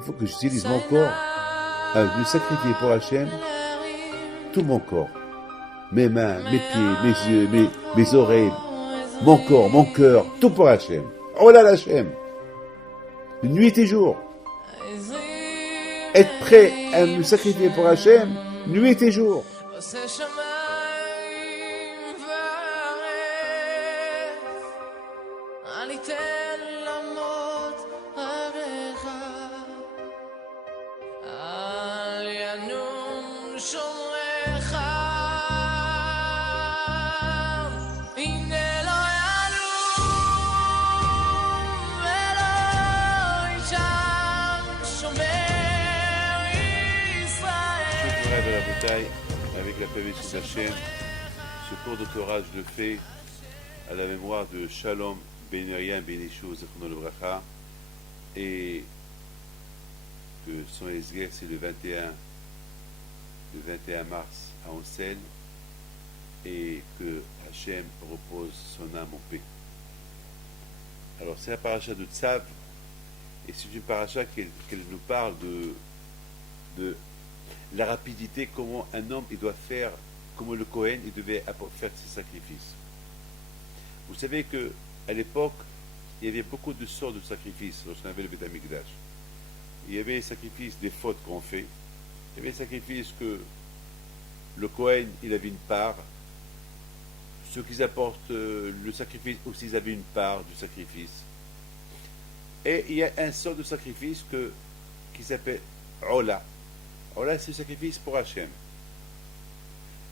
il faut que j'utilise mon corps à me sacrifier pour Hachem, tout mon corps. Mes mains, mes pieds, mes yeux, mes oreilles, mon corps, mon cœur, tout pour Hachem. Oh là Hachem. Nuit et jour. Être prêt à me sacrifier pour Hachem, nuit et jour. De la bouteille avec la permission d'Hachem. Ce cours de Torah, je le fais à la mémoire de Shalom Ben Miriam Ben Yeshua Zechron Lebracha, et que son Esguer c'est le 21 mars à Onsel, et que Hachem repose son âme en paix. Alors c'est la paracha de Tzav, et c'est une paracha qu'elle nous parle de la rapidité, comment un homme il doit faire, comment le Kohen il devait faire ses sacrifices. Vous savez que à l'époque il y avait beaucoup de sortes de sacrifices lorsqu'on avait le Beth Amikdash. Il y avait les sacrifices des fautes qu'on fait, il y avait les sacrifices que le Kohen il avait une part, ceux qui apportent le sacrifice aussi ils avaient une part du sacrifice, et il y a un sort de sacrifice qui s'appelle Ola. Alors là, c'est le sacrifice pour Hachem.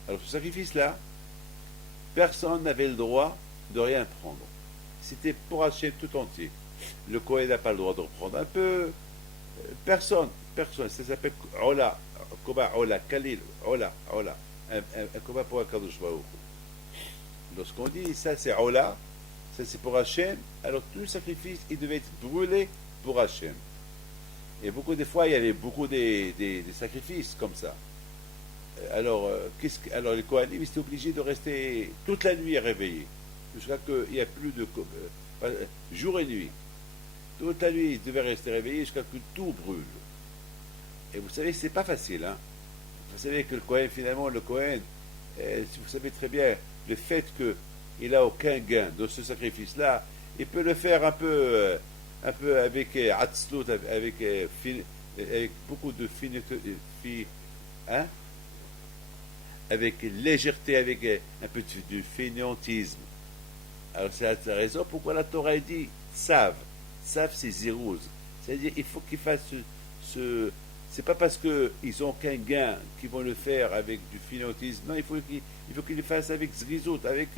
Alors ce sacrifice-là, personne n'avait le droit de rien prendre. C'était pour Hachem tout entier. Le Kohen n'a pas le droit de reprendre un peu. Personne. Ça s'appelle Ola. Koba Ola, Khalil, Ola. Un Koba pour Akadosh Baruch Hu. Lorsqu'on dit ça c'est Ola, ça c'est pour Hachem, alors tout le sacrifice, il devait être brûlé pour Hachem. Et beaucoup des fois, il y avait beaucoup des sacrifices comme ça. Alors, alors les Kohanim étaient obligés de rester toute la nuit réveillés, jusqu'à qu'il n'y ait plus de jour et nuit. Toute la nuit, ils devaient rester réveillés jusqu'à ce que tout brûle. Et vous savez, c'est pas facile. Hein? Vous savez que le Kohen, finalement, vous savez très bien, le fait qu'il n'a aucun gain de ce sacrifice-là, il peut le faire un peu avec atzlut, avec beaucoup de avec légèreté, avec un peu de fainéantisme. Alors c'est la raison pourquoi la Torah dit Tzav c'est zirouz, c'est-à-dire il faut qu'ils fassent c'est pas parce qu'ils n'ont qu'un gain qu'ils vont le faire avec du fainéantisme, non, il faut qu'ils le fassent avec zrizout, avec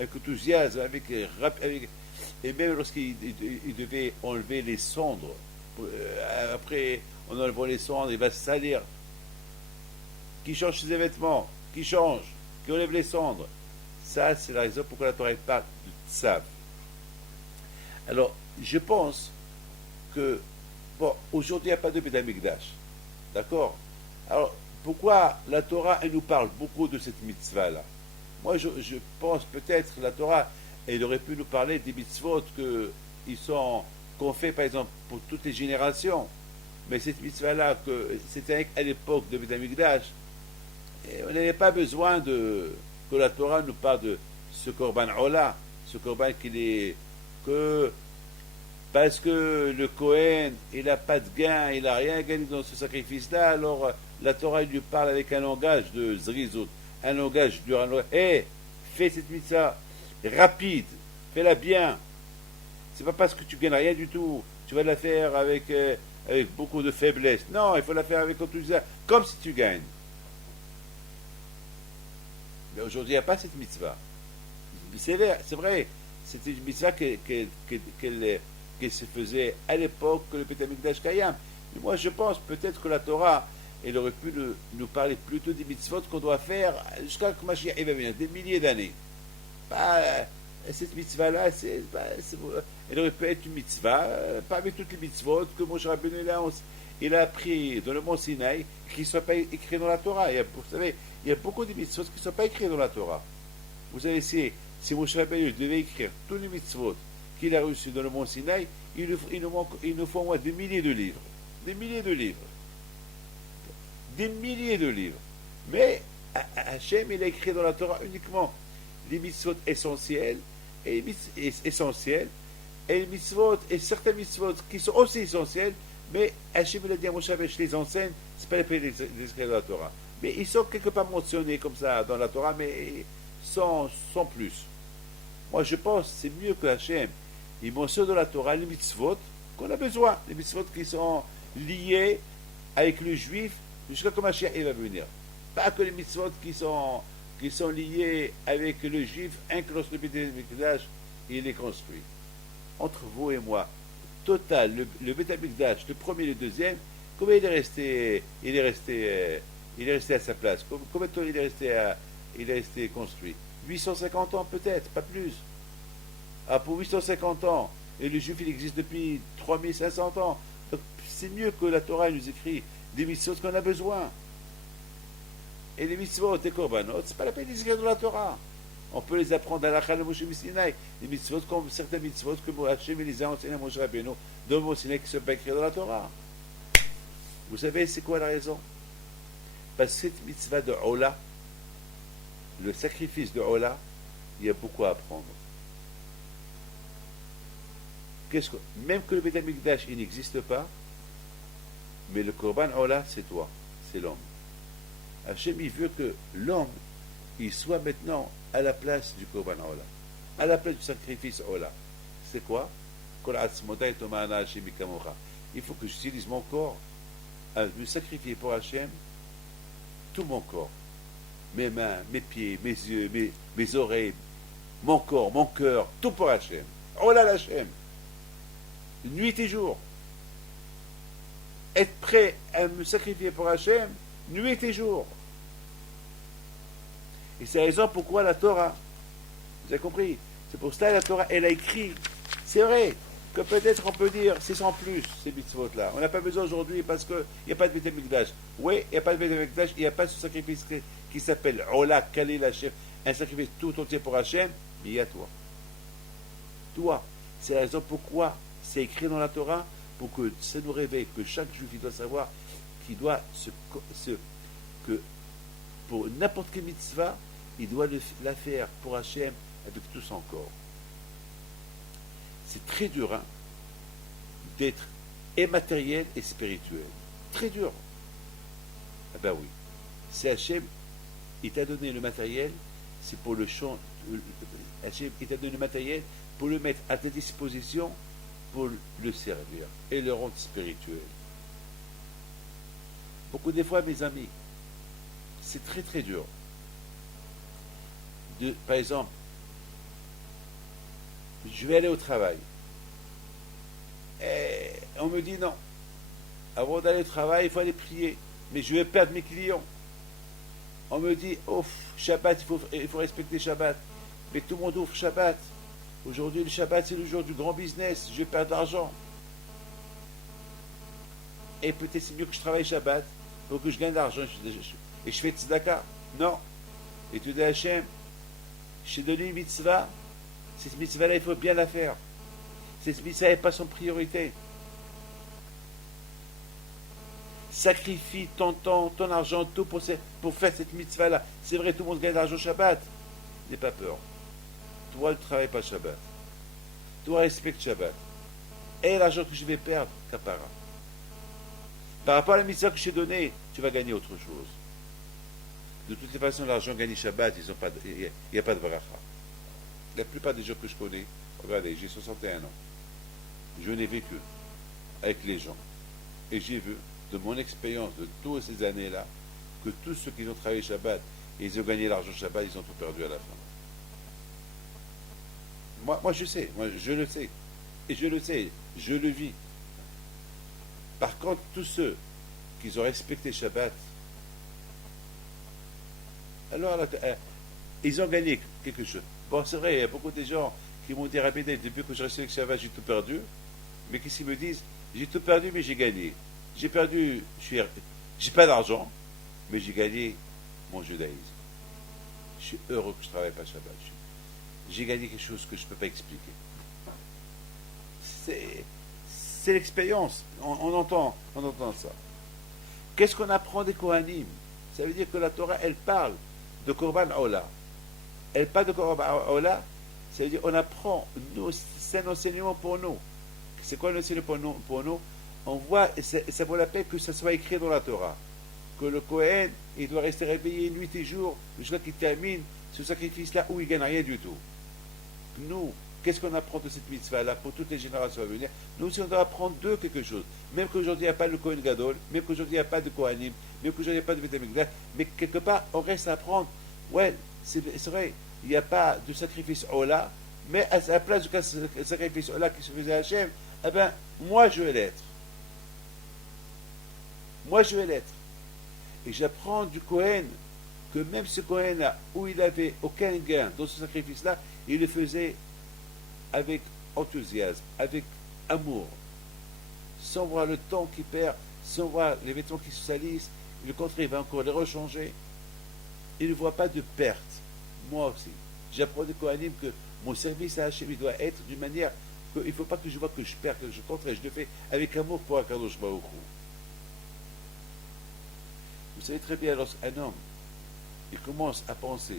enthousiasme, et même lorsqu'il devait enlever les cendres, après, en enlevant les cendres, il va se salir. Qui change ses vêtements, qui enlève les cendres. Ça, c'est la raison pourquoi la Torah parle de Tzav. Alors, je pense que, aujourd'hui, il n'y a pas de Beth Amikdash. D'accord? Alors, pourquoi la Torah, elle nous parle beaucoup de cette mitzvah-là? Moi, je pense peut-être que la Torah, elle aurait pu nous parler des mitzvot qu'on fait, par exemple, pour toutes les générations. Mais cette mitzvah-là, c'était à l'époque de Beth Amikdash, on n'avait pas besoin que la Torah nous parle de ce korban Ola, ce korban parce que le Kohen, il n'a pas de gain, il n'a rien gagné dans ce sacrifice-là, alors la Torah lui parle avec un langage de zrizout, un langage dur, fais cette mitzvah rapide, fais-la bien. C'est pas parce que tu gagnes rien du tout, tu vas la faire avec beaucoup de faiblesse. Non, il faut la faire avec enthousiasme, comme si tu gagnes. Mais aujourd'hui, il n'y a pas cette mitzvah. C'est vrai, c'était une mitzvah qu'elle se faisait à l'époque que le Beth Amikdash Kayam. Mais moi, je pense peut-être que la Torah, elle aurait pu nous parler plutôt des mitzvot qu'on doit faire jusqu'à que Mashiach va venir, des milliers d'années. Cette mitzvah-là, elle aurait pu être une mitzvah, pas avec toutes les mitzvot que Moshe Rabbeinu il a appris dans le mont Sinaï, qui ne sont pas écrits dans la Torah. Vous savez, il y a beaucoup de mitzvot qui ne sont pas écrits dans la Torah. Vous savez, si Moshe Rabbeinu devait écrire tous les mitzvot qu'il a reçus dans le mont Sinaï, il nous faut au moins des milliers de livres. des milliers de livres. Des milliers de livres. Mais Hachem, il a écrit dans la Torah uniquement les mitzvot essentiels et les mitzvot et certains mitzvot qui sont aussi essentiels, mais Hachem il a dit à Moshe, je les enseigne, c'est pas les pays des écrits de la Torah. Mais ils sont quelque part mentionnés comme ça dans la Torah, mais sans plus. Moi je pense que c'est mieux que Hachem, il mentionne dans la Torah les mitzvot qu'on a besoin, les mitzvot qui sont liés avec le juif jusqu'à quand Mashiach il va venir. Pas que les mitzvot qui sont liés avec le juif, inclus le Beit HaMikdash, il est construit. Entre vous et moi, total, le Beit HaMikdash, le premier et le deuxième, combien il est resté à sa place? Combien de temps il est resté construit? 850 ans peut-être, pas plus. Ah, pour 850 ans, et le juif il existe depuis 3500 ans. Donc c'est mieux que la Torah nous écrit des mitzvot qu'on a besoin. Et les mitzvot et korbanot, c'est pas la peine d'écrire dans la Torah. On peut les apprendre à la Chal Moshe Sinaï. Les mitzvot, comme certains mitzvot que Hachem les a enseignés à Moshe Rabbeinu, dans Moshe Sinaï qui ne sont pas écrits dans la Torah. Vous savez, c'est quoi la raison? Parce que cette mitzvah de Ola, le sacrifice de Ola, il y a beaucoup à apprendre. Même que le Beit HaMikdash, il n'existe pas, mais le Korban Ola, c'est toi, c'est l'homme. Hachem, il veut que l'homme, il soit maintenant à la place du Korban Ola, à la place du sacrifice Ola. C'est quoi? Il faut que j'utilise mon corps à me sacrifier pour Hachem, tout mon corps, mes mains, mes pieds, mes yeux, mes oreilles, mon corps, mon cœur, tout pour Hachem. Ola l'Hachem. Nuit et jour. Être prêt à me sacrifier pour Hachem, nuit et jour. Et c'est la raison pourquoi la Torah, vous avez compris, c'est pour ça que la Torah, elle a écrit, c'est vrai, que peut-être on peut dire, c'est sans plus, ces mitzvot-là. On n'a pas besoin aujourd'hui parce qu'il n'y a pas de Beit HaMikdash. Oui, il n'y a pas de Beit HaMikdash, il n'y a pas ce sacrifice qui s'appelle Ola, Kalil Hachem, un sacrifice tout entier pour Hachem, mais il y a toi. Toi. C'est la raison pourquoi c'est écrit dans la Torah, pour que ça nous réveille, que chaque juif il doit savoir qu'il doit que pour n'importe quelle mitzvah, il doit la faire pour Hachem avec tout son corps. C'est très dur d'être et matériel et spirituel. Très dur. Ah ben oui. C'est Hachem, il t'a donné le matériel, c'est pour le champ. Hachem, il t'a donné le matériel pour le mettre à ta disposition pour le servir et le rendre spirituel. Beaucoup des fois, mes amis, c'est très très dur. Par exemple, je vais aller au travail. Et on me dit non. Avant d'aller au travail, il faut aller prier. Mais je vais perdre mes clients. On me dit, oh, Shabbat, il faut respecter Shabbat. Mais tout le monde ouvre Shabbat. Aujourd'hui, le Shabbat, c'est le jour du grand business. Je vais perdre de l'argent. Et peut-être c'est mieux que je travaille Shabbat pour que je gagne de l'argent. Et je fais tzedaka. Non. Et tu dis à Hachem, je t'ai donné une mitzvah. Cette mitzvah-là, il faut bien la faire. Cette mitzvah n'est pas son priorité. Sacrifie ton temps, ton argent, tout pour faire cette mitzvah-là. C'est vrai, tout le monde gagne de l'argent Shabbat. N'aie pas peur. Toi, ne travaille pas Shabbat. Toi, respecte Shabbat. Et l'argent que je vais perdre, kapara. Par rapport à la mitzvah que je t'ai donnée, tu vas gagner autre chose. De toutes les façons, l'argent gagné Shabbat, il n'y a pas de bracha. La plupart des gens que je connais, regardez, j'ai 61 ans. Je n'ai vécu avec les gens. Et j'ai vu, de mon expérience de toutes ces années-là, que tous ceux qui ont travaillé Shabbat, et ils ont gagné l'argent Shabbat, ils ont tout perdu à la fin. Moi je sais, je le sais. Et je le sais, je le vis. Par contre, tous ceux qui ont respecté Shabbat, alors ils ont gagné quelque chose. Bon, c'est vrai, il y a beaucoup de gens qui m'ont dit rapidement, depuis que je respecte Shabbat, j'ai tout perdu. Mais qu'est-ce qu'ils me disent? J'ai tout perdu, mais j'ai gagné. J'ai perdu, j'ai pas d'argent, mais j'ai gagné mon judaïsme. Je suis heureux que je ne travaille pas Shabbat. J'ai gagné quelque chose que je ne peux pas expliquer. c'est l'expérience. On entend ça. Qu'est-ce qu'on apprend des Kohanim? Ça veut dire que la Torah, elle parle de Korban Ola. Elle parle de Korban Ola, ça veut dire on apprend, nous, c'est un enseignement pour nous. C'est quoi l'enseignement pour nous? On voit, et ça vaut la peine que ça soit écrit dans la Torah. Que le Kohen, il doit rester réveillé nuit et jour, jusqu'à qu'il termine ce sacrifice-là où il ne gagne rien du tout. Nous, qu'est-ce qu'on apprend de cette mitzvah-là pour toutes les générations à venir? Nous aussi, on doit apprendre d'eux quelque chose. Même qu'aujourd'hui, il n'y a pas le Kohen Gadol, même qu'aujourd'hui, il n'y a pas de Kohanim, même qu'aujourd'hui, il n'y a pas de Beth Amikdash, mais quelque part, on reste à apprendre. Ouais, c'est vrai, il n'y a pas de sacrifice Ola, mais à la place du sacrifice Ola qui se faisait à Hachem, eh bien, moi, je vais l'être. Moi, je vais l'être. Et j'apprends du Kohen que même ce Kohen-là, où il n'avait aucun gain dans ce sacrifice-là, il le faisait avec enthousiasme, avec amour, sans voir le temps qui perd, sans voir les vêtements qui se salissent. Le contraire, il va encore les rechanger. Il ne voit pas de perte. Moi aussi. J'apprends de Kohanim que mon service à Hachem, il doit être d'une manière qu'il ne faut pas que je vois que je perds, que je contraire, je le fais avec amour pour Akadosh Baruch Hu. Vous savez très bien, lorsqu'un homme il commence à penser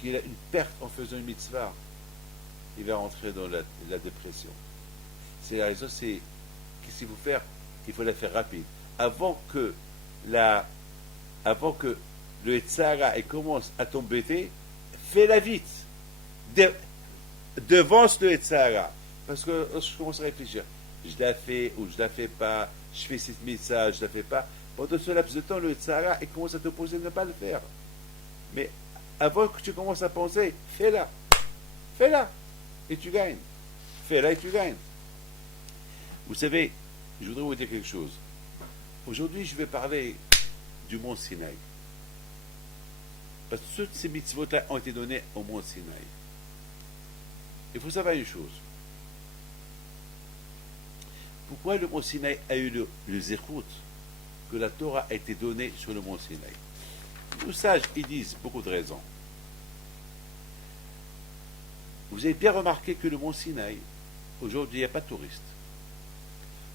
qu'il a une perte en faisant une mitzvah, il va rentrer dans la dépression. C'est la raison, c'est qu'est-ce qu'il faut faire? Il faut la faire rapide. Avant que le Yetzirah commence à t'embêter, fais-la vite. Devance le Yetzirah. Parce que lorsque je commence à réfléchir, je la fais ou je la fais pas, je fais cette mitzvah, je la fais pas. Pendant ce laps de temps, le Yetzirah commence à te poser de ne pas le faire. Mais avant que tu commences à penser, fais-la. Fais-la. Et tu gagnes. Fais-la et tu gagnes. Vous savez, je voudrais vous dire quelque chose. Aujourd'hui, je vais parler du mont Sinaï. Parce que toutes ces mitzvot-là ont été données au mont Sinaï. Il faut savoir une chose. Pourquoi le mont Sinaï a eu le zéchout que la Torah a été donnée sur le mont Sinaï? Nos sages, ils disent beaucoup de raisons. Vous avez bien remarqué que le mont Sinaï, aujourd'hui, il n'y a pas de touristes.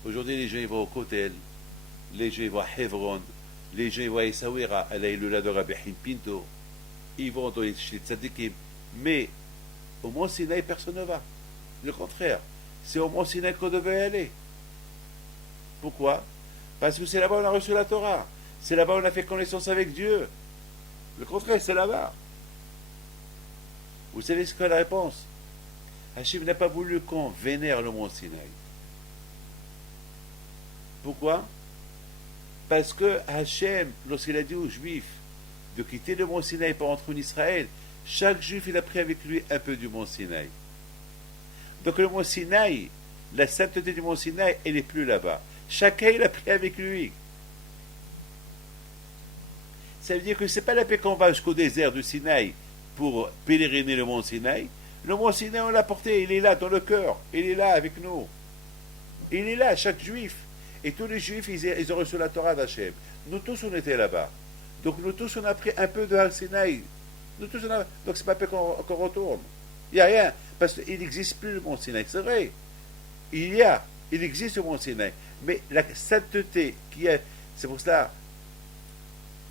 Aujourd'hui, les gens ils vont au Kotel, les gens ils vont à Hebron, les gens ils vont à Essaouira, à l'Aïloula de Rabbi Pinto, ils vont dans les Tzadikim. Mais au mont Sinaï, personne ne va. Le contraire, c'est au mont Sinaï qu'on devait aller. Pourquoi? Parce que c'est là-bas où on a reçu la Torah. C'est là-bas où on a fait connaissance avec Dieu. Le contraire, c'est là-bas. Vous savez ce qu'est la réponse? Hachem n'a pas voulu qu'on vénère le mont Sinaï. Pourquoi? Parce que Hachem, lorsqu'il a dit aux Juifs de quitter le mont Sinaï pour entrer en Israël, chaque Juif, il a pris avec lui un peu du mont Sinaï. Donc le mont Sinaï, la sainteté du mont Sinaï, elle n'est plus là-bas. Chacun, il a pris avec lui. Ça veut dire que ce n'est pas la paix qu'on va jusqu'au désert du Sinaï pour pèleriner le mont Sinaï. Le mont Sinaï, on l'a porté, il est là dans le cœur, il est là avec nous. Il est là, chaque Juif. Et tous les Juifs, ils ont reçu la Torah d'Hachem. Nous tous, on était là-bas. Donc nous tous, on a pris un peu de Har Sinaï. Nous tous, donc c'est pas la paix qu'on retourne. Il n'y a rien, parce qu'il n'existe plus le mont Sinaï. C'est vrai. Il existe le mont Sinaï. Mais la sainteté qui est, c'est pour cela,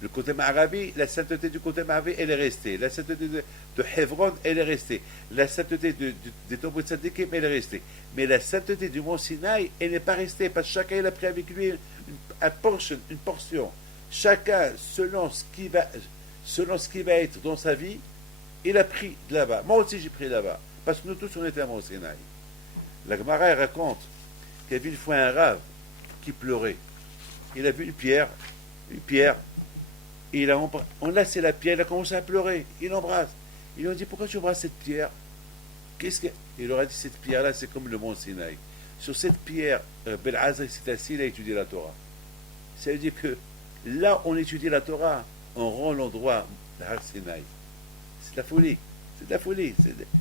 le côté Ma'aravi, la sainteté du côté Ma'aravi, elle est restée. La sainteté de Hebron, elle est restée. La sainteté des tombeaux de Tzadikim, elle est restée. Mais la sainteté du mont Sinaï, elle n'est pas restée, parce que chacun il a pris avec lui une portion. Chacun, selon ce qui va être dans sa vie, il a pris de là-bas. Moi aussi, j'ai pris là-bas. Parce que nous tous, on était à mont Sinaï. La Gemara raconte qu'il y avait une fois un rave qui pleurait. Il a vu une pierre, et on laissé la pierre, il a commencé à pleurer, il l'embrasse. Ils lui ont dit, pourquoi tu embrasses cette pierre? Il leur a dit, cette pierre-là, c'est comme le mont Sinaï. Sur cette pierre, Bel'Azri s'est assis, il a étudié la Torah. Ça veut dire que là, on étudie la Torah, on rend l'endroit de Har Sinaï. C'est de la folie.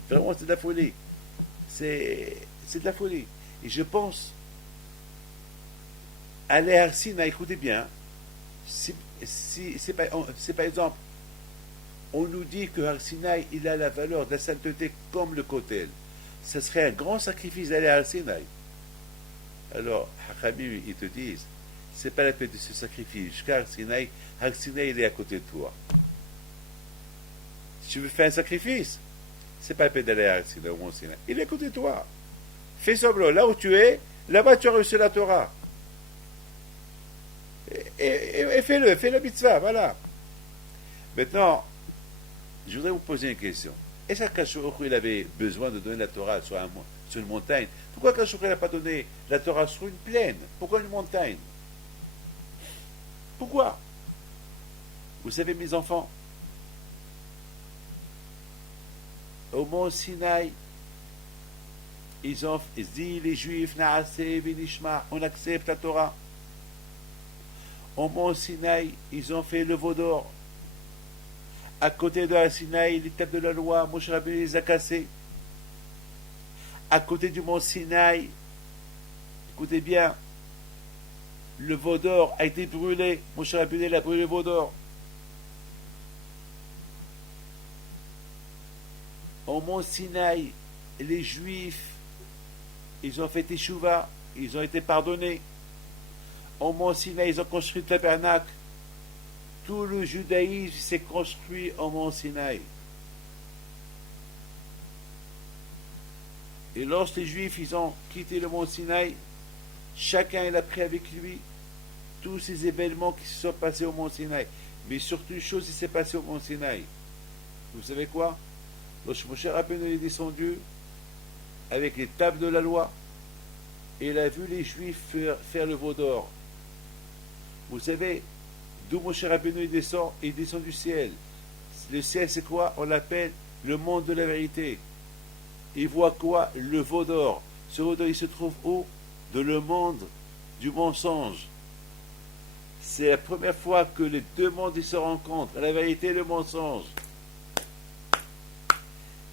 Vraiment, c'est de la folie. C'est de la folie. Et je pense, aller à Har Sinaï, écoutez bien, c'est par exemple, on nous dit que Har Sinaï, il a la valeur de la sainteté comme le Kotel. Ce serait un grand sacrifice d'aller à Har Sinaï. Alors, Hachamim, ils te disent, c'est pas la peine de se sacrifier jusqu'à Har-Sinaï. Har-Sinaï, il est à côté de toi. Si tu veux faire un sacrifice, c'est pas la peine d'aller à Har-Sinaï, au Mont Sinaï. Il est à côté de toi. Fais semblant, là où tu es, là-bas tu as reçu la Torah. Et fais-le, fais la mitzvah, voilà. Maintenant, je voudrais vous poser une question. Est-ce qu'Akash il avait besoin de donner la Torah sur une montagne? Pourquoi Akash n'a pas donné la Torah sur une plaine? Pourquoi une montagne? Pourquoi? Vous savez, mes enfants, au mont Sinaï, ils ont dit les Juifs, on accepte la Torah. Au mont Sinaï, ils ont fait le veau d'or. À côté de la Sinaï, les tables de la loi, Moshe Rabbeinu les a cassés. À côté du mont Sinaï, écoutez bien, le veau d'or a été brûlé. Moshe Rabbeinu a brûlé le veau d'or. Au mont Sinaï, les Juifs, ils ont fait Teshuvah, ils ont été pardonnés. Au mont Sinaï, ils ont construit le tabernacle. Tout le judaïsme s'est construit au mont Sinaï. Et lorsque les Juifs ils ont quitté le mont Sinaï, chacun il a pris avec lui tous ces événements qui se sont passés au mont Sinaï. Mais surtout une chose qui s'est passée au mont Sinaï. Vous savez quoi? Lorsque Moshe Rabbeinu est descendu avec les tables de la loi, et il a vu les Juifs faire le veau d'or. Vous savez, d'où Moshe Rabbeinu il descend du ciel. Le ciel, c'est quoi? On l'appelle le monde de la vérité. Il voit quoi? Le veau d'or. Ce veau d'or, il se trouve où? Dans le monde du mensonge. C'est la première fois que les deux mondes ils se rencontrent, la vérité et le mensonge.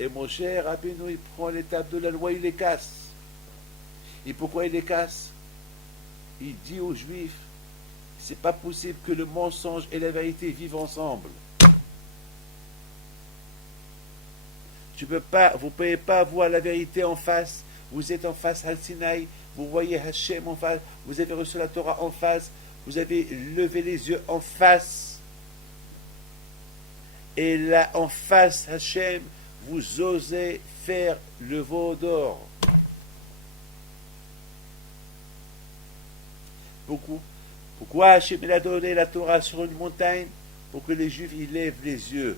Et Moshe Rabbeinu, il prend les tables de la loi, il les casse. Et pourquoi il les casse? Il dit aux Juifs, c'est pas possible que le mensonge et la vérité vivent ensemble. Vous ne pouvez pas voir la vérité en face. Vous êtes en face à Sinaï, vous voyez Hachem en face, vous avez reçu la Torah en face, vous avez levé les yeux en face. Et là, en face, Hachem, vous osez faire le veau d'or. Pourquoi Hachem a donné la Torah sur une montagne? Pour que les Juifs ils lèvent les yeux.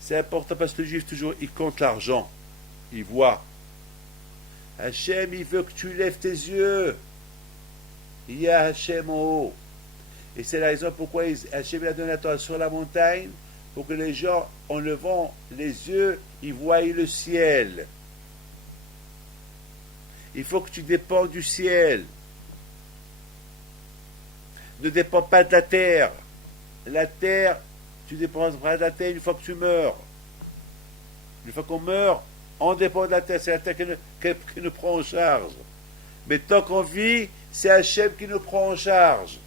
C'est important parce que le Juif toujours il compte l'argent. Il voit. Hachem il veut que tu lèves tes yeux. Il y a Hachem en haut. Et c'est la raison pourquoi Hachem a donné la Torah sur la montagne. Pour que les gens, en levant les yeux, ils voient le ciel. Il faut que tu dépends du ciel. Ne dépends pas de la terre. La terre, tu dépends pas de la terre une fois que tu meurs. Une fois qu'on meurt, on dépend de la terre. C'est la terre qui nous prend en charge. Mais tant qu'on vit, c'est Hachem qui nous prend en charge.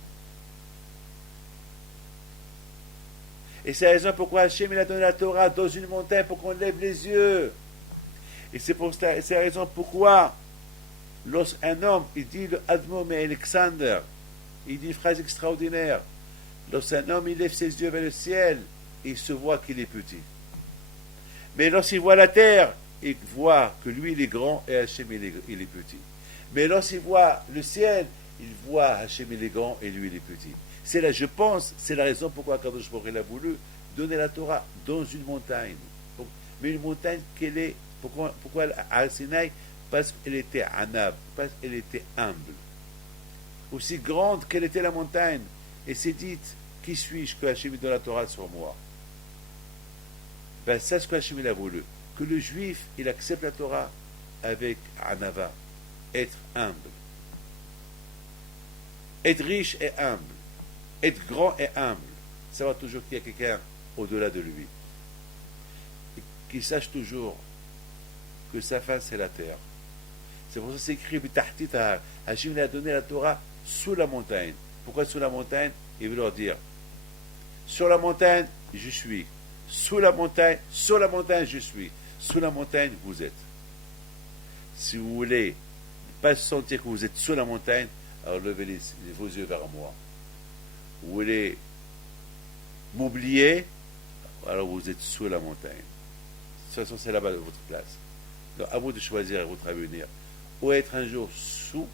Et c'est la raison pourquoi Hachem il a donné la Torah dans une montagne pour qu'on lève les yeux. Et c'est la raison pourquoi lorsqu'un homme, il dit le Admor mais Alexander, il dit une phrase extraordinaire. Lorsqu'un homme il lève ses yeux vers le ciel, il se voit qu'il est petit. Mais lorsqu'il voit la terre, il voit que lui il est grand et Hachem il est petit. Mais lorsqu'il voit le ciel, il voit Hachem il est grand et lui il est petit. Je pense, c'est la raison pourquoi Kadosh Baruch Hu a voulu donner la Torah dans une montagne. Mais une montagne pourquoi à Sinaï? Parce qu'elle était anab, parce qu'elle était humble. Aussi grande qu'elle était la montagne. Et c'est dit, qui suis-je que Hachem donne la Torah sur moi? Ben c'est ce que Hachem a voulu. Que le juif, il accepte la Torah avec anava. Être humble. Être riche et humble. Être grand et humble. Savoir toujours qu'il y a quelqu'un au-delà de lui. Et qu'il sache toujours que sa fin c'est la terre. C'est pour ça que c'est écrit Hachem a donné la Torah sous la montagne. Pourquoi sous la montagne? Il veut leur dire sur la montagne, je suis. Sur la montagne, je suis. Sous la montagne, vous êtes. Si vous voulez pas sentir que vous êtes sur la montagne, alors levez vos yeux vers moi. Vous voulez m'oublier, alors vous êtes sur la montagne. De toute façon, c'est là-bas votre place. Donc, à vous de choisir votre avenir. Ou être un jour sous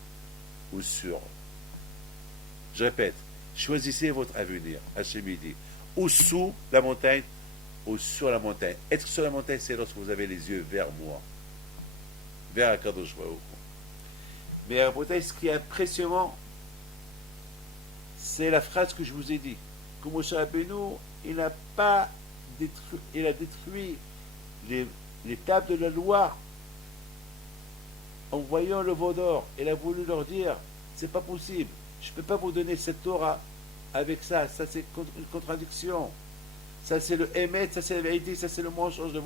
ou sur. Je répète, choisissez votre avenir. Hachem dit, ou sous la montagne, ou sur la montagne. Être sur la montagne, c'est lorsque vous avez les yeux vers moi, vers Akadosh Baruch Hu. Mais à côté, ce qui est impressionnant, c'est la phrase que je vous ai dit. Que Moshe Rabbeinu, il n'a pas détruit, il a détruit les tables de la loi en voyant le veau d'or. Il a voulu leur dire, c'est pas possible, je ne peux pas vous donner cette Torah avec ça, ça c'est une contradiction. Ça c'est le émet, ça c'est la vérité, ça c'est le mensonge, le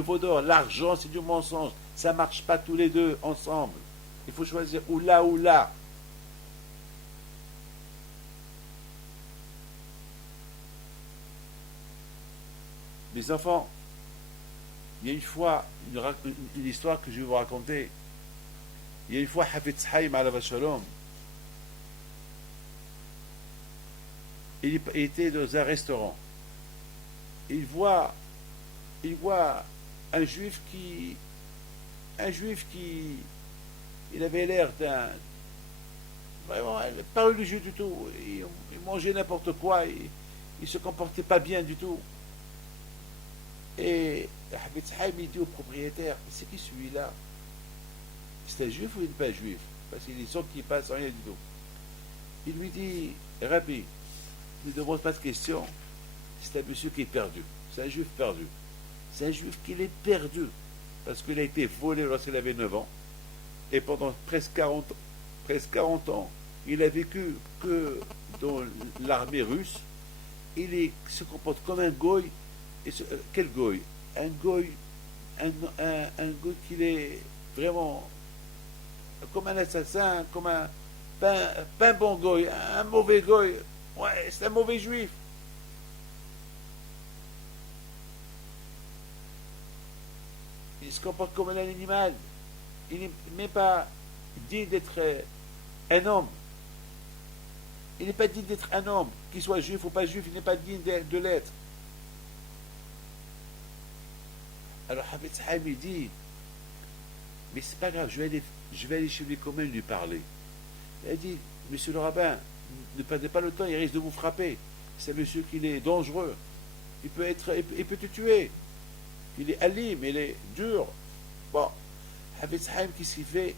veau d'or, l'argent c'est du mensonge, ça ne marche pas tous les deux ensemble. Il faut choisir ou là ou là. Mes enfants, il y a une fois une histoire que je vais vous raconter. Il y a une fois Hafetz Haïm alav shalom. Il était dans un restaurant. Il voit un juif qui il avait l'air d'un vraiment pas religieux du tout. Il mangeait n'importe quoi. Il se comportait pas bien du tout. Et Hafetz Haïm dit au propriétaire, c'est qui celui-là? C'est un juif ou il n'est pas juif? Parce qu'il est sûr qu'il passe rien du tout. Il lui dit, Rabbi, ne demande pas de questions, c'est un monsieur qui est perdu. C'est un juif perdu. C'est un juif qui est perdu. Parce qu'il a été volé lorsqu'il avait 9 ans. Et pendant presque 40 ans, il a vécu que dans l'armée russe. Il se comporte comme un goy. Quel goy? Un goy qui est vraiment comme un assassin, comme pas un bon goy, un mauvais goy. Ouais, c'est un mauvais juif. Il se comporte comme un animal. Il n'est même pas digne d'être un homme. Il n'est pas digne d'être un homme. Qu'il soit juif ou pas juif, il n'est pas digne de l'être. Alors Hafetz Haïm dit, mais c'est pas grave, je vais aller chez lui quand même lui parler. Il a dit, monsieur le rabbin, ne perdez pas le temps, il risque de vous frapper. C'est un monsieur qui est dangereux. Il peut te tuer. Il est alim, il est dur. Bon, Hafetz Haïm, qu'est-ce qu'il fait?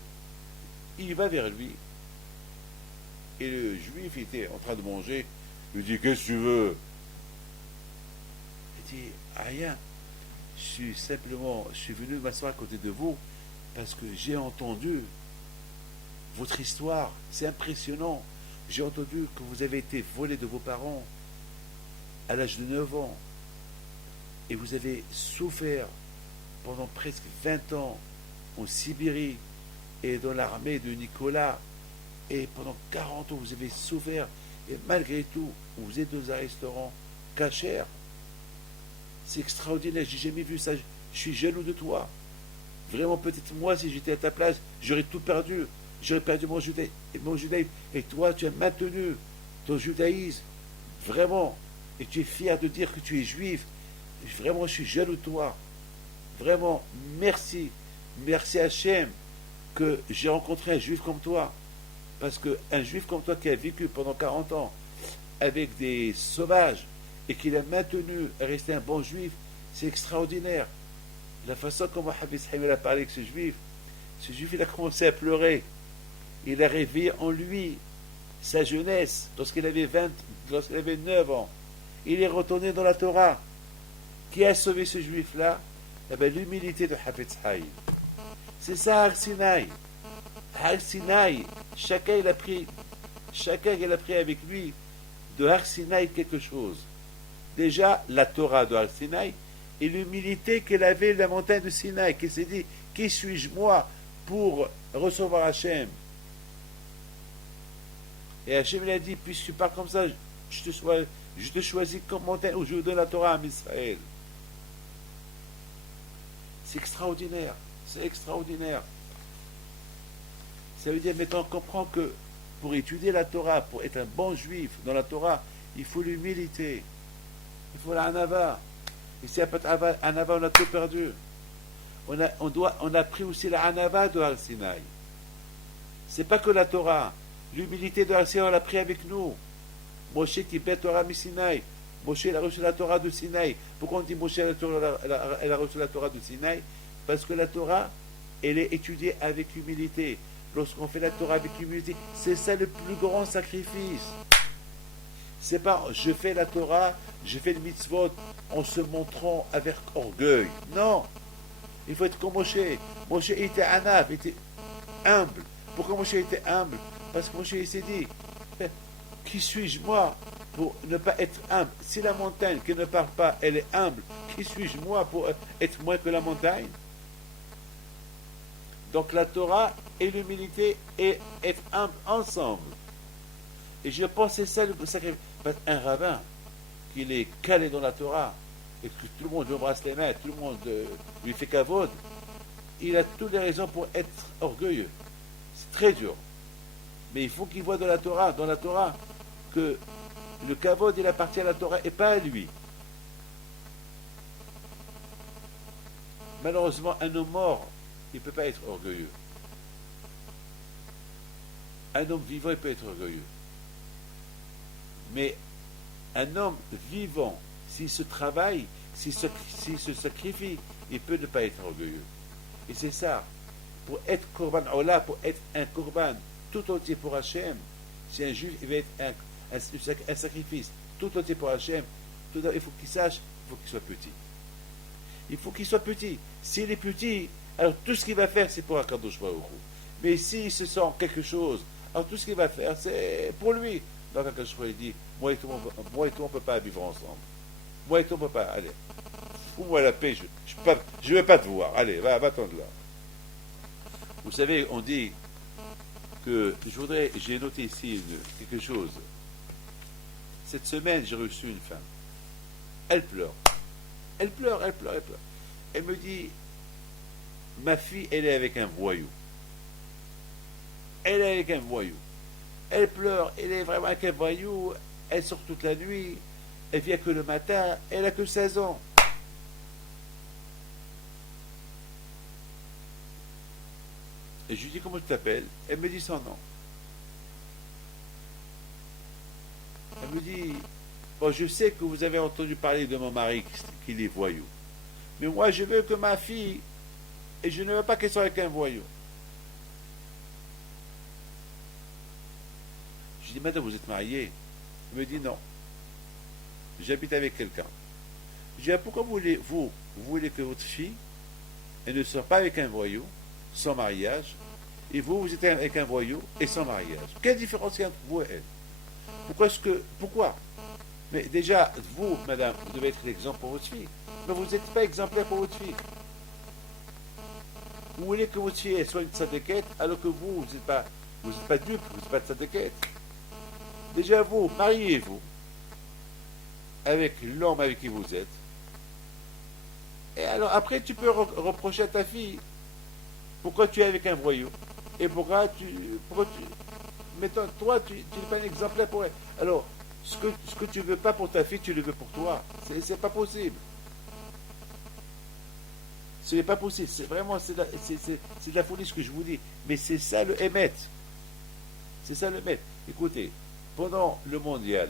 Il va vers lui. Et le juif était en train de manger. Il lui dit, qu'est-ce que tu veux? Il dit, rien. Je suis venu m'asseoir à côté de vous parce que j'ai entendu votre histoire. C'est impressionnant. J'ai entendu que vous avez été volé de vos parents à l'âge de 9 ans. Et vous avez souffert pendant presque 20 ans en Sibérie et dans l'armée de Nicolas. Et pendant 40 ans, vous avez souffert. Et malgré tout, vous êtes dans un restaurant cachère. C'est extraordinaire, j'ai jamais vu ça. Je suis jaloux de toi. Vraiment, peut-être moi, si j'étais à ta place, j'aurais tout perdu. J'aurais perdu mon judaïsme. Et toi, tu as maintenu ton judaïsme. Vraiment. Et tu es fier de dire que tu es juif. Vraiment, je suis jaloux de toi. Vraiment, merci. Merci à Hachem que j'ai rencontré un juif comme toi. Parce qu'un juif comme toi qui a vécu pendant 40 ans avec des sauvages, et qu'il a maintenu à rester un bon juif, c'est extraordinaire. La façon comment Hafetz Haïm a parlé avec ce juif, il a commencé à pleurer. Il a réveillé en lui sa jeunesse lorsqu'il avait 9 ans. Il est retourné dans la Torah. Qui a sauvé ce juif-là? Eh bien, l'humilité de Hafetz Haïm. C'est ça, Har Sinaï. Har Sinaï, chacun il a pris avec lui de Har Sinaï quelque chose. Déjà la Torah de Har Sinaï et l'humilité qu'elle avait de la montagne de Sinaï, qui s'est dit, qui suis-je moi pour recevoir Hachem? Et Hachem il a dit, puisque tu parles comme ça, je te choisis comme montagne où je vous donne la Torah à Israël. C'est extraordinaire, c'est extraordinaire. Ça veut dire maintenant on comprend que pour étudier la Torah, pour être un bon juif dans la Torah, il faut l'humilité, il faut la anava. Et si il n'y a pas de anava, on a tout perdu. On a pris aussi la anava de Har Sinaï. C'est pas que la Torah. L'humilité de Har Sinaï, on l'a pris avec nous. Moshe qui bet Torah mi Sinaï. Moshe il a reçu la Torah de Sinaï. Pourquoi on dit Moshe elle a reçu la Torah de Sinaï? Parce que la Torah, elle est étudiée avec humilité. Lorsqu'on fait la Torah avec humilité, c'est ça le plus grand sacrifice. C'est pas je fais la Torah, je fais le mitzvot en se montrant avec orgueil. Non. Il faut être comme Moshe. Moshe était anav, était humble. Pourquoi Moshe était humble? Parce que Moshe il s'est dit, qui suis-je moi pour ne pas être humble? Si la montagne qui ne parle pas, elle est humble, qui suis-je moi pour être moins que la montagne? Donc la Torah et l'humilité et être humble ensemble. Et je pense que c'est ça le sacrifice. Un rabbin qui est calé dans la Torah et que tout le monde lui embrasse les mains, tout le monde lui fait kavod, il a toutes les raisons pour être orgueilleux. C'est très dur. Mais il faut qu'il voit dans la Torah, que le kavod il appartient à la Torah et pas à lui. Malheureusement, un homme mort, il ne peut pas être orgueilleux. Un homme vivant, il peut être orgueilleux. Mais un homme vivant, s'il se travaille, s'il se sacrifie, il peut ne pas être orgueilleux. Et c'est ça. Pour être korban ola, pour être un korban tout entier pour Hachem, si un juif il va être un sacrifice tout entier pour Hachem, il faut qu'il sache, il faut qu'il soit petit. Il faut qu'il soit petit. S'il est petit, alors tout ce qu'il va faire, c'est pour Akadosh Baruch Hu. Mais s'il se sent quelque chose, alors tout ce qu'il va faire, c'est pour lui. Donc Akadosh Baruch Hu dit, moi et toi, on ne peut pas vivre ensemble. Moi et toi, on ne peut pas. Allez, fous-moi la paix, je ne vais pas te voir. Allez, va-t'en de là. Vous savez, on dit que j'ai noté ici quelque chose. Cette semaine, j'ai reçu une femme. Elle pleure. Elle pleure. Elle me dit, ma fille, elle est avec un voyou. Elle est avec un voyou. Elle pleure, elle est vraiment avec un voyou. Elle sort toute la nuit. Elle vient que le matin. Elle a que 16 ans. Et je lui dis, comment tu t'appelles? Elle me dit son nom. Elle me dit, bon, je sais que vous avez entendu parler de mon mari qu'il est voyou. Mais moi, je veux que ma fille, et je ne veux pas qu'elle soit avec un voyou. Je lui dis, madame, vous êtes mariée? Elle me dit, non. J'habite avec quelqu'un. Je lui dis, pourquoi vous voulez que votre fille, elle ne soit pas avec un voyou, sans mariage, et vous êtes avec un voyou et sans mariage? Quelle différence il y a entre vous et elle? Pourquoi? Mais déjà, vous, madame, vous devez être l'exemple pour votre fille. Mais vous n'êtes pas exemplaire pour votre fille. Vous voulez que votre fille soit une tzadékette, alors que vous n'êtes pas dupe, vous n'êtes pas tzadékette. Déjà, vous, mariez-vous avec l'homme avec qui vous êtes. Et alors, après, tu peux reprocher à ta fille pourquoi tu es avec un voyou. Et pourquoi tu mettons, toi, tu n'es pas un exemplaire pour elle. Alors, ce que tu ne veux pas pour ta fille, tu le veux pour toi. C'est pas possible. Ce n'est pas possible. C'est vraiment, c'est de la folie ce que je vous dis. Mais c'est ça le émet. C'est ça le émet. Écoutez, pendant le mondial,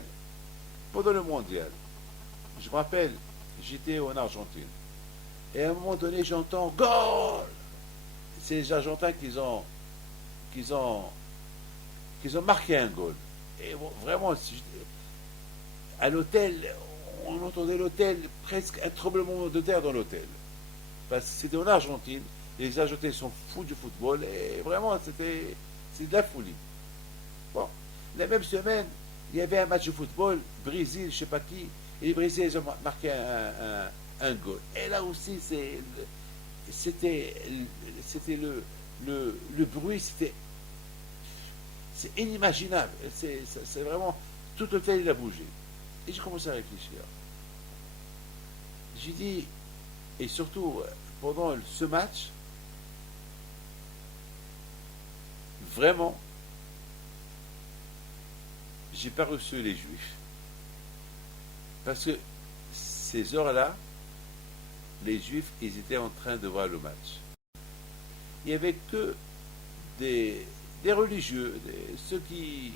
je me rappelle, j'étais en Argentine. Et à un moment donné, j'entends goal. C'est les Argentins qu'ils ont marqué un goal. Et vraiment, à l'hôtel, on entendait l'hôtel, presque un tremblement de terre dans l'hôtel. Parce que c'était en Argentine, les Argentins sont fous du football, et vraiment, c'est de la folie. Bon, la même semaine, il y avait un match de football, Brésil, je ne sais pas qui, et les Brésiliens ont marqué un goal. Et là aussi, c'était le bruit, c'est inimaginable. C'est vraiment, tout l'hôtel, il a bougé. Et j'ai commencé à réfléchir. J'ai dit, et surtout, pendant ce match, vraiment, j'ai pas reçu les juifs. Parce que ces heures-là, les juifs, ils étaient en train de voir le match. Il n'y avait que des religieux, ceux qui...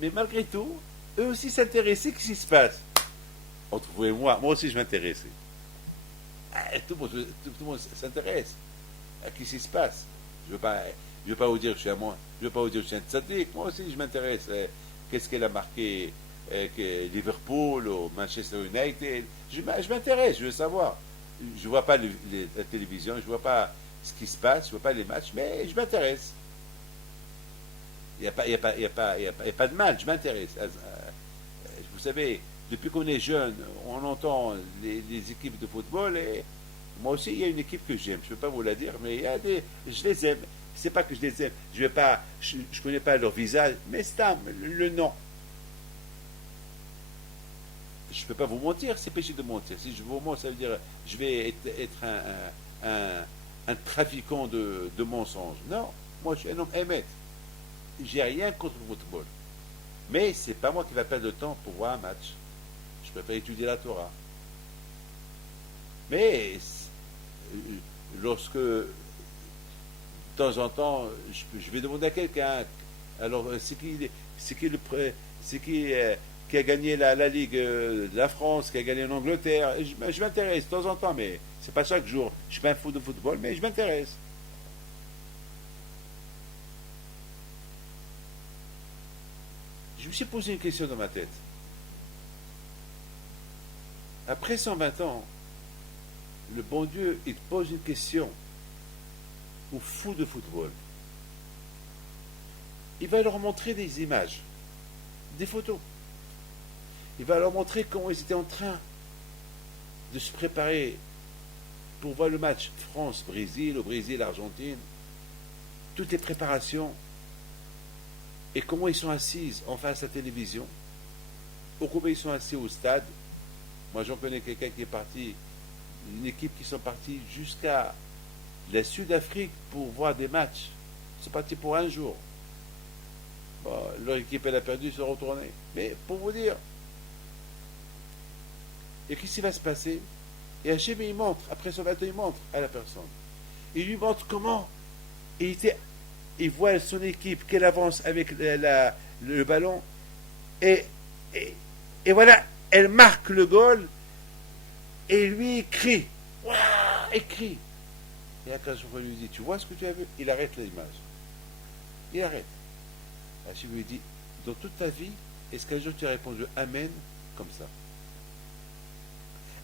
Mais malgré tout, eux aussi s'intéressaient à ce qui se passe. Entre vous et moi aussi je m'intéressais. Tout le monde s'intéresse à ce qui se passe. Je ne veux pas vous dire que je suis je veux pas vous dire que je suis un tzaddik. Moi aussi je m'intéresse. Qu'est-ce qu'elle a marqué que Liverpool ou Manchester United. Je m'intéresse, je veux savoir. Je ne vois pas la télévision, je ne vois pas ce qui se passe, je ne vois pas les matchs, mais je m'intéresse. Il n'y a, a pas de mal, je m'intéresse. Vous savez, depuis qu'on est jeune, on entend les équipes de football et moi aussi, il y a une équipe que j'aime. Je ne peux pas vous la dire, mais je les aime. C'est pas que je les aime. Je ne connais pas leur visage, mais c'est le nom. Je ne peux pas vous mentir, c'est péché de mentir. Si je vous mens, ça veut dire je vais être un trafiquant de mensonges. Non, moi je suis un homme émet. J'ai rien contre le football. Mais c'est pas moi qui va perdre le temps pour voir un match. Je préfère étudier la Torah. Mais lorsque de temps en temps je vais demander à quelqu'un, alors c'est qui a gagné la Ligue de la France, qui a gagné l'Angleterre, je m'intéresse de temps en temps, mais c'est pas chaque jour. Je suis pas un fou de football, mais je m'intéresse. Je me suis posé une question dans ma tête. Après 120 ans, le bon Dieu, il pose une question aux fous de football. Il va leur montrer des images, des photos. Il va leur montrer comment ils étaient en train de se préparer pour voir le match France-Brésil, au Brésil-Argentine, toutes les préparations, et comment ils sont assis en face à la télévision, ou comment ils sont assis au stade. Moi, j'en connais quelqu'un qui est parti, une équipe qui sont partis jusqu'à la Sud-Afrique pour voir des matchs. Ils sont partis pour un jour. Bon, leur équipe, elle a perdu, ils sont retournés. Mais pour vous dire, et qu'est-ce qui va se passer? Et Hachem, il montre, après son bâton, il montre à la personne. Il lui montre comment il voit son équipe, qu'elle avance avec le ballon, et voilà, elle marque le goal, et lui, il crie. Waouh, il crie. Et Akash lui dit, tu vois ce que tu as vu? Il arrête l'image. Il arrête. Hachem lui dit, dans toute ta vie, est-ce qu'un jour tu as répondu Amen comme ça?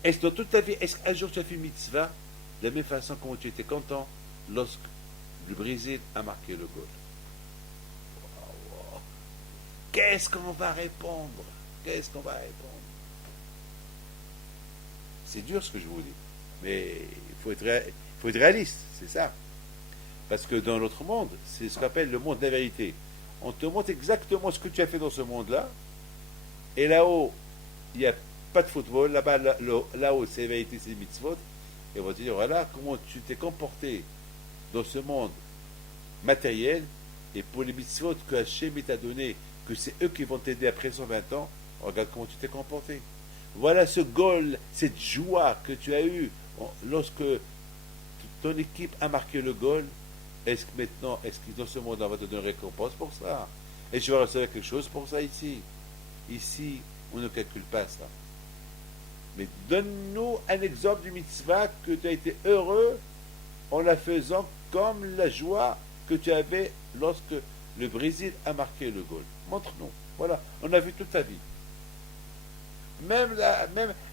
Est-ce que dans toute ta vie, est-ce qu'un jour tu as fait une mitzvah de la même façon comment tu étais content lorsque le Brésil a marqué le goal? Wow. Qu'est-ce qu'on va répondre? Qu'est-ce qu'on va répondre? C'est dur ce que je vous dis, mais il faut être réaliste, c'est ça. Parce que dans l'autre monde, c'est ce qu'on appelle le monde de la vérité. On te montre exactement ce que tu as fait dans ce monde-là, et là-haut, il n'y a pas de football, là-haut, c'est la vérité, c'est les mitzvot, et on va te dire, voilà comment tu t'es comporté dans ce monde matériel, et pour les mitzvot que Hachem t'a donné, que c'est eux qui vont t'aider après 120 ans, regarde comment tu t'es comporté. Voilà ce goal, cette joie que tu as eue lorsque ton équipe a marqué le goal. Est-ce que maintenant, est-ce que dans ce monde, on va te donner une récompense pour ça? Et tu vas recevoir quelque chose pour ça ici? Ici, on ne calcule pas ça. Mais donne-nous un exemple du mitzvah que tu as été heureux en la faisant comme la joie que tu avais lorsque le Brésil a marqué le goal. Montre-nous. Voilà, on a vu toute ta vie. Même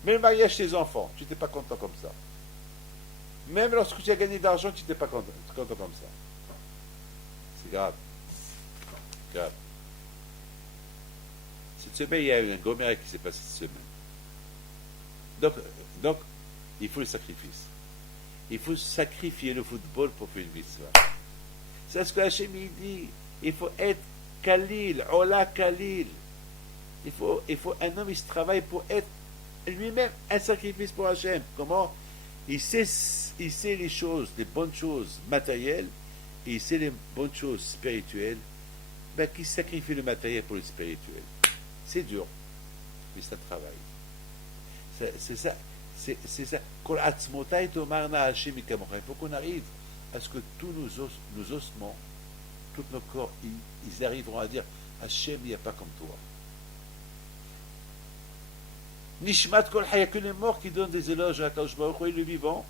le mariage de tes enfants, tu n'étais pas content comme ça. Même lorsque tu as gagné de l'argent, tu n'étais pas content comme ça. C'est grave. Grave. Cette semaine, il y a eu un gros miracle qui s'est passé cette semaine. Donc, il faut le sacrifice. Il faut sacrifier le football pour faire une mitzvah. C'est ce que Hachem dit. Il faut être Khalil, Ola Khalil. Il faut un homme, il se travaille pour être lui-même un sacrifice pour Hachem. Comment? Il sait les choses, les bonnes choses matérielles, et c'est les bonnes choses spirituelles, ben, qui sacrifie le matériel pour le spirituel. C'est dur, mais ça travaille. C'est ça. C'est ça. Il faut qu'on arrive à ce que tous nos ossements, tous nos corps, ils arriveront à dire Hachem, il n'y a pas comme toi. Nishmat Kol Haya, que les morts qui donnent des éloges à Akadosh Baruch Hu et le vivant.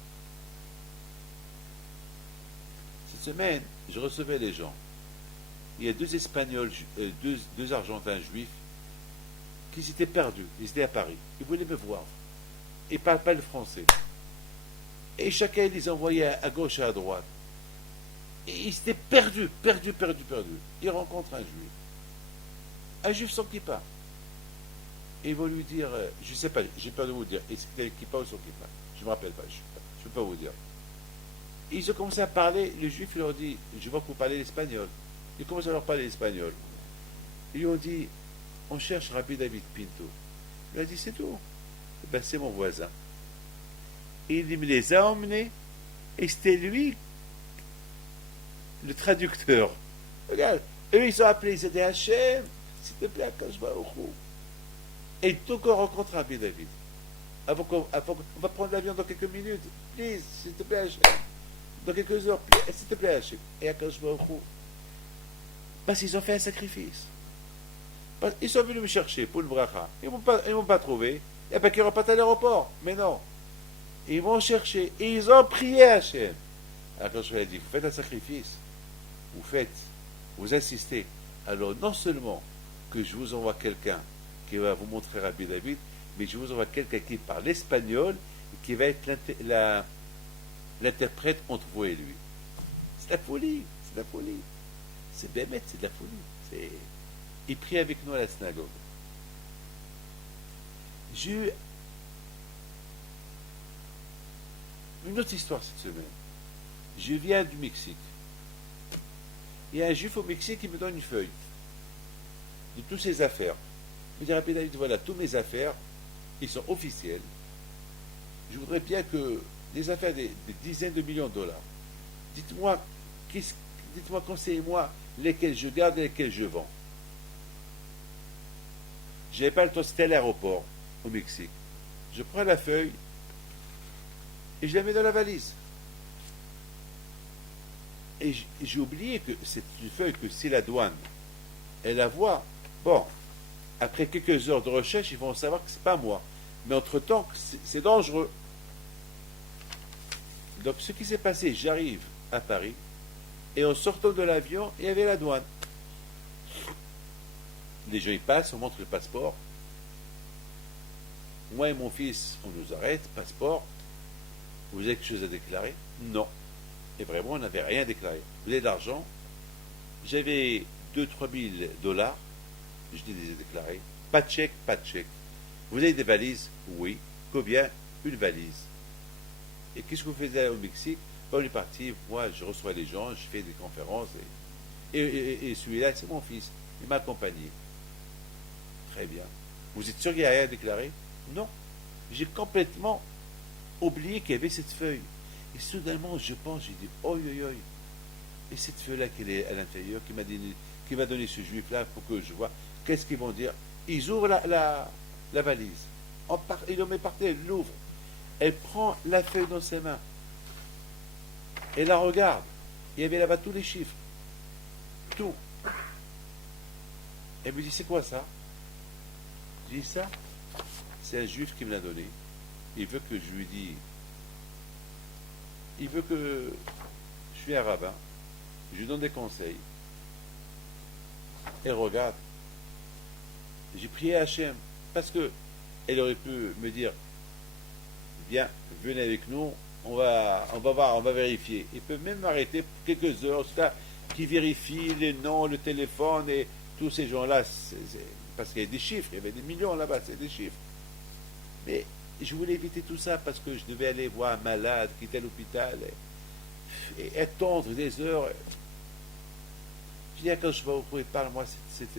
Cette semaine, je recevais les gens. Il y a deux Espagnols, deux Argentins juifs qui s'étaient perdus. Ils étaient à Paris. Ils voulaient me voir. Ils ne parlent pas le français. Et chacun les envoyait à gauche et à droite. Et ils étaient perdus. Ils rencontrent un juif. Un juif sans kippa. Et ils vont lui dire, je ne sais pas, j'ai peur de vous dire, est-ce qu'il a kippa ou sans kippa? Je ne me rappelle pas, je ne peux pas vous dire. Et ils ont commencé à parler, le juif leur dit, je vois que vous parlez l'espagnol. Ils commencent à leur parler l'espagnol. Ils lui ont dit, on cherche Rabbi David Pinto. Il a dit, c'est tout. Ben, c'est mon voisin. Et il me les a emmenés, et c'était lui, le traducteur. Regarde, eux ils ont appelé, ils étaient Hachem, s'il te plaît, Akadosh Baruch Hu. Et tout qu'on rencontre Rabbi David. On va prendre l'avion dans quelques minutes. Please, s'il te plaît, Hachem. Dans quelques heures, s'il te plaît, Hachem. Et Akadosh Baruch Hu. Parce qu'ils ont fait un sacrifice. Ils sont venus me chercher pour le bracha. Ils ne m'ont pas trouvé. Il n'y a pas qu'ils repartent à l'aéroport. Mais non. Ils m'ont cherché. Et ils ont prié à Hachem. Alors quand je lui ai dit, vous faites un sacrifice. Vous insistez. Alors non seulement que je vous envoie quelqu'un qui va vous montrer Rabbi David, mais je vous envoie quelqu'un qui parle l'espagnol et qui va être l'interprète entre vous et lui. C'est la folie. C'est bémet, c'est de la folie. Il prie avec nous à la synagogue. J'ai eu une autre histoire cette semaine. Je viens du Mexique. Il y a un juif au Mexique qui me donne une feuille de toutes ses affaires. Il me dit, Rabbi David, voilà, toutes mes affaires, ils sont officiels. Je voudrais bien que des affaires des dizaines de millions de dollars. Dites-moi, conseillez-moi lesquels je garde et lesquels je vends. Je n'avais pas le temps, c'était à l'aéroport, au Mexique. Je prends la feuille et je la mets dans la valise. Et j'ai oublié que c'est une feuille que si la douane, elle la voit, bon, après quelques heures de recherche, ils vont savoir que c'est pas moi. Mais entre-temps, c'est dangereux. Donc ce qui s'est passé, j'arrive à Paris, et en sortant de l'avion, il y avait la douane. Les gens y passent, on montre le passeport. Moi et mon fils, on nous arrête, passeport. Vous avez quelque chose à déclarer? Non. Et vraiment, on n'avait rien déclaré. Vous avez de l'argent? J'avais 2-3 000 dollars. Je les ai déclarés. Pas de chèque, pas de chèque. Vous avez des valises? Oui. Combien? Une valise. Et qu'est-ce que vous faisiez au Mexique? On est parti, moi je reçois les gens, je fais des conférences. Et celui-là, c'est mon fils. Il m'a accompagné. Très bien. Vous êtes sûr qu'il n'y a rien à déclarer? Non. J'ai complètement oublié qu'il y avait cette feuille. Et soudainement, je pense, j'ai dit, oi, oi, oi. Et cette feuille-là qui est à l'intérieur, qui m'a donné ce juif-là pour que je vois, qu'est-ce qu'ils vont dire? Ils ouvrent la valise. Ils le met par terre, elle l'ouvre. Elle prend la feuille dans ses mains. Elle la regarde. Il y avait là-bas tous les chiffres. Tout. Elle me dit, c'est quoi ça? Je dis, ça, c'est un juif qui me l'a donné. Il veut que je lui dise. Il veut que je suis un rabbin. Je lui donne des conseils. Elle regarde. J'ai prié à Hachem. Parce que elle aurait pu me dire, viens, venez avec nous, on va voir, on va vérifier. Il peut même m'arrêter pour quelques heures, qui vérifie les noms, le téléphone et tous ces gens-là. Parce qu'il y a des chiffres, il y avait des millions là-bas, c'est des chiffres. Mais je voulais éviter tout ça parce que je devais aller voir un malade qui était à l'hôpital et attendre des heures. Je dis à quand je vais au cours, parle-moi cette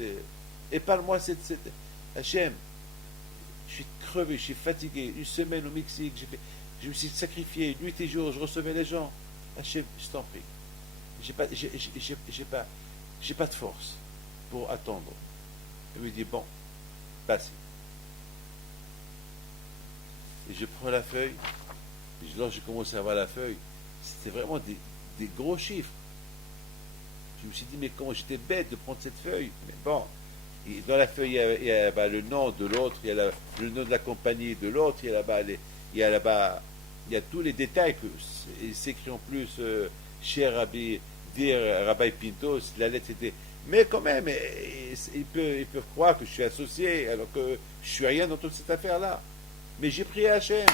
Hachem. Je suis crevé, je suis fatigué. Une semaine au Mexique, je me suis sacrifié nuit et jour, je recevais les gens. Hachem, je t'en prie. j'ai pas de force pour attendre. Il me dit, bon, passe. Et je prends la feuille, et lorsque je commence à voir la feuille, c'était vraiment des gros chiffres. Je me suis dit, mais comment j'étais bête de prendre cette feuille. Mais bon, et dans la feuille, il y a là-bas le nom de l'autre, il y a le nom de la compagnie de l'autre, il y a là-bas, il y a tous les détails. C'est écrit en plus, cher Rabbi, dire Rabbi Pinto, la lettre était. Mais quand même, ils peuvent croire que je suis associé, alors que je suis rien dans toute cette affaire-là. Mais j'ai pris Hachem.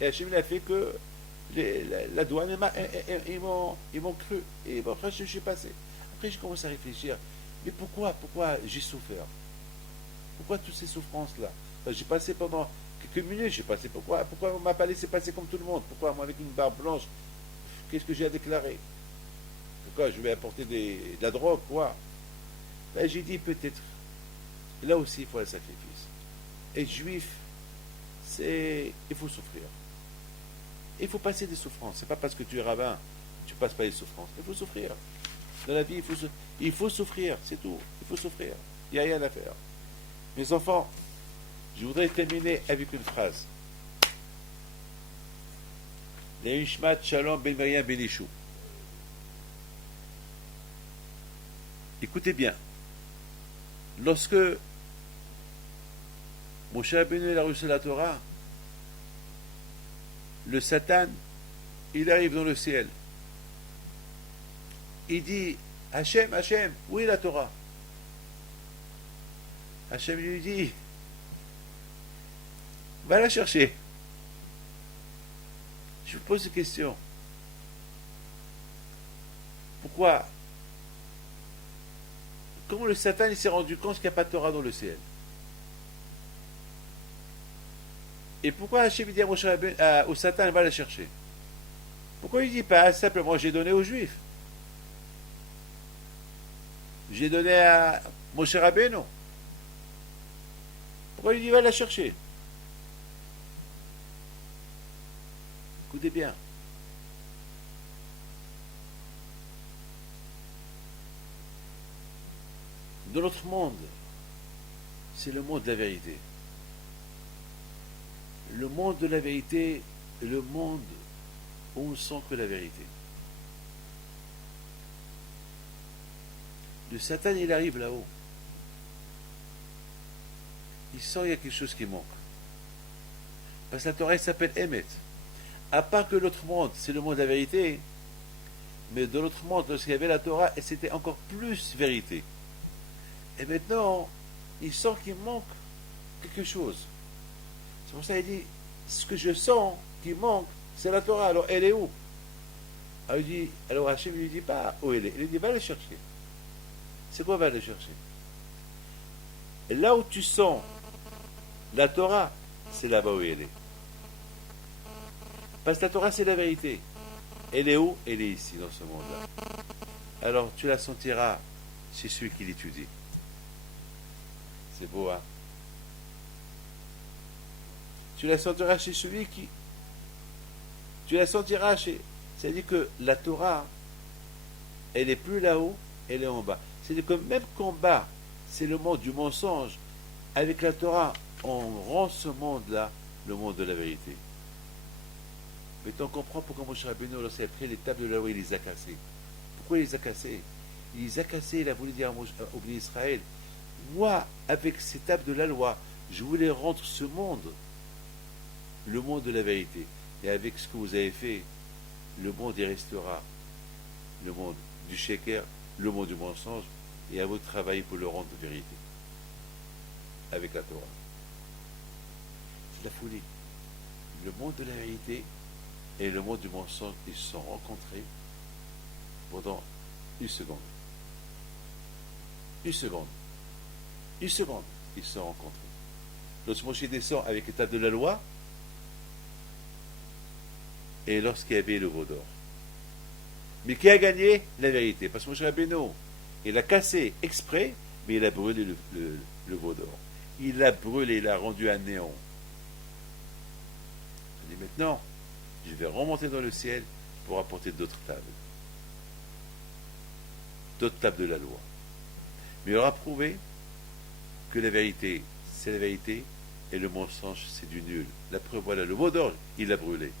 Et Hachem, il a fait que la douane, ils m'ont cru. Et bon, après, je suis passé. Après, je commence à réfléchir. Mais pourquoi j'ai souffert? Pourquoi toutes ces souffrances-là? Enfin, j'ai passé pendant quelques minutes, j'ai passé. Pourquoi on m'a pas laissé passer comme tout le monde? Pourquoi moi, avec une barbe blanche, qu'est-ce que j'ai à déclarer? Pourquoi je vais apporter de la drogue, quoi? Ben, j'ai dit peut-être. Là aussi, il faut un sacrifice. Et juif, il faut souffrir. Il faut passer des souffrances. C'est pas parce que tu es rabbin, tu passes pas les souffrances. Il faut souffrir. Dans la vie, il faut souffrir, c'est tout. Il faut souffrir. Il n'y a rien à faire. Mes enfants, je voudrais terminer avec une phrase. Leishmat Shalom Ben Miriam Ben Ishou. Écoutez bien. Lorsque Moshe Rabbeinu a reçu la Torah, le Satan, il arrive dans le ciel. Il dit, Hachem, où est la Torah? Hachem lui dit, va la chercher. Je vous pose une question. Pourquoi? Comment le Satan il s'est rendu compte qu'il n'y a pas de Torah dans le ciel? Et pourquoi Hachem dit au Satan, va la chercher? Pourquoi il ne dit pas simplement, j'ai donné aux Juifs? J'ai donné à Moshe Rabbeinu. Pourquoi il dit va la chercher? Écoutez bien. Dans notre monde, c'est le monde de la vérité. Le monde de la vérité est le monde où on ne sent que la vérité. Le Satan, il arrive là-haut. Il sent qu'il y a quelque chose qui manque. Parce que la Torah, elle s'appelle Emet. À part que l'autre monde, c'est le monde de la vérité, mais dans l'autre monde, lorsqu'il y avait la Torah, c'était encore plus vérité. Et maintenant, il sent qu'il manque quelque chose. C'est pour ça qu'il dit, ce que je sens qui manque, c'est la Torah. Alors, elle est où? Alors Hachem ne lui dit pas où elle est. Il lui dit, va la chercher. C'est quoi va la chercher? Et là où tu sens la Torah, c'est là-bas où elle est. Parce que la Torah, c'est la vérité. Elle est où? Elle est ici, dans ce monde-là. Alors, tu la sentiras chez celui qui l'étudie. C'est beau, hein? Tu la sentiras chez celui qui... Tu la sentiras chez... C'est-à-dire que la Torah, elle n'est plus là-haut, elle est en bas. C'est-à-dire que même qu'en bas, c'est le monde du mensonge, avec la Torah, on rend ce monde-là le monde de la vérité. Mais on comprend pourquoi Moshe Rabbeinu, lorsqu'il a pris les tables de la loi, il les a cassées. Pourquoi il les a cassées? Il les a cassées, il a voulu dire au béni Israël, moi, avec ces tables de la loi, je voulais rendre ce monde le monde de la vérité. Et avec ce que vous avez fait, le monde y restera. Le monde du sheker, le monde du mensonge, et à vous de travailler pour le rendre de vérité. Avec la Torah. C'est la folie. Le monde de la vérité et le monde du mensonge, ils se sont rencontrés pendant une seconde. Une seconde. Une seconde, ils se sont rencontrés. Lorsque Moshe descend avec l'état de la loi, et lorsqu'il y avait le veau d'or. Mais qui a gagné? La vérité. Parce que Moshe Rabbeinu, il a cassé exprès, mais il a brûlé le veau d'or. Il l'a brûlé, il l'a rendu à néant. Il dit maintenant, je vais remonter dans le ciel pour apporter d'autres tables. d'autres tables de la loi. Mais il aura prouvé que la vérité, c'est la vérité, et le mensonge, c'est du nul. La preuve, voilà, le veau d'or, il l'a brûlé.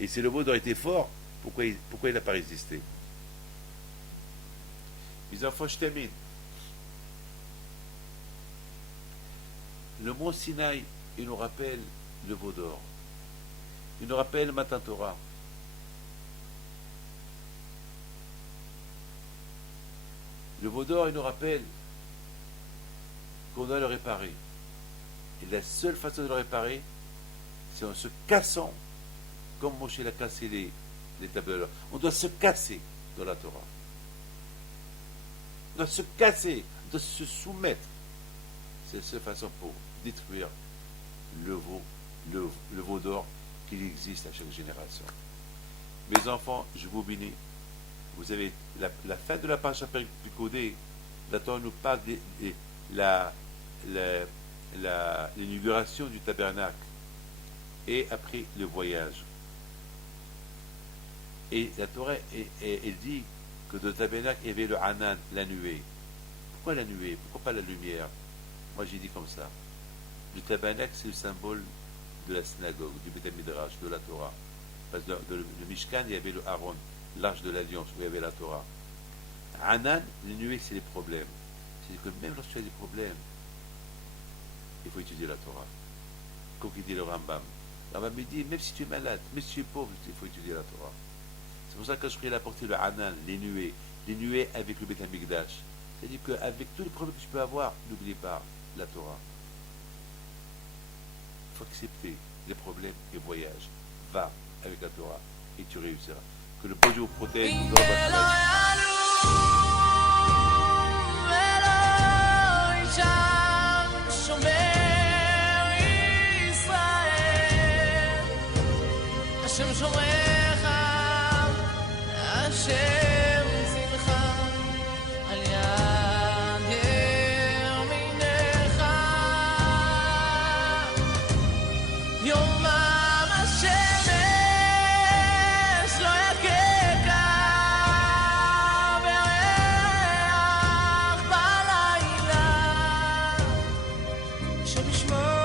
Et si le veau d'or était fort, pourquoi il n'a pas résisté? Mes enfants, je termine. Le mont Sinaï, il nous rappelle le veau d'or. Il nous rappelle Matan Torah. Le veau d'or, il nous rappelle qu'on doit le réparer. Et la seule façon de le réparer, c'est en se cassant, comme Moshe l'a cassé les tables de la loi. On doit se casser dans la Torah. On doit se casser, on doit se soumettre. C'est la seule façon pour détruire le veau d'or qu'il existe à chaque génération. Mes enfants, je vous bénis. Vous avez la fin de la page Picodé. La Torah nous parle de l'inauguration du tabernacle et après le voyage. Et la Torah, elle dit que dans le tabernacle, il y avait le Hanan, la nuée. Pourquoi la nuée? Pourquoi pas la lumière? Moi, j'ai dit comme ça. Le tabernacle, c'est le symbole de la synagogue, du Beth Midrash, de la Torah. Parce que dans le Mishkan, il y avait le Aaron, l'arche de l'alliance, où il y avait la Torah. Hanan, les nuées, c'est les problèmes. C'est-à-dire que même lorsque tu as des problèmes, il faut étudier la Torah. Comme il dit le Rambam. Le Rambam me dit, même si tu es malade, même si tu es pauvre, il faut étudier la Torah. C'est pour ça que je prie apporter le Hanan, les nuées avec le Beth Amikdash. C'est-à-dire qu'avec tous les problèmes que tu peux avoir, n'oublie pas la Torah. Il faut accepter les problèmes et voyage. Va avec la Torah et tu réussiras. Que le bon Dieu vous protège. השם שומרך, השם צילך, על יד ימינך, יומם השמש לא יככה, וירח בלילה, שבשמו